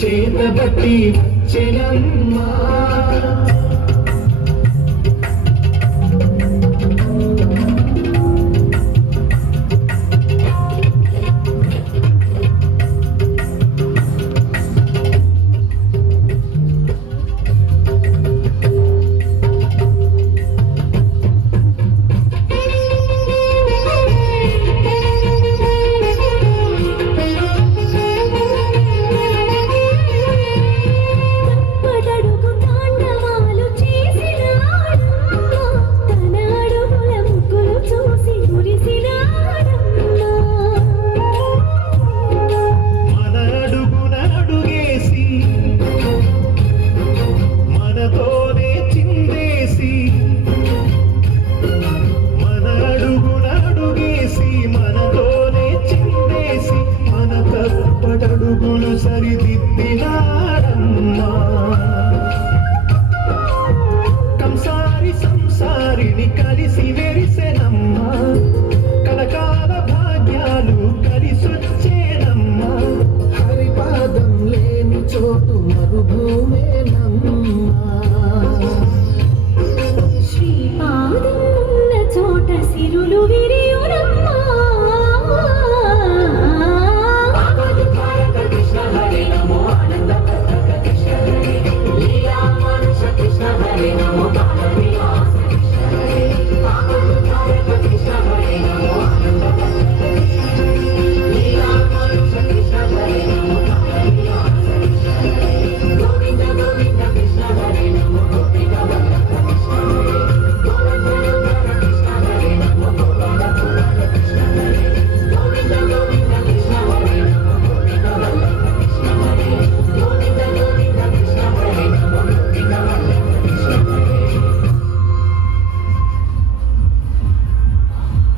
చేతబట్టి చెలమ్మా నిన్నిని కలిసి వెరిసెనమ్మా కలకాల భాగ్యాలు కలిసొచ్చేనమ్మా. హరిపాదం లేని చోటు మరుభూమేనమ్మా.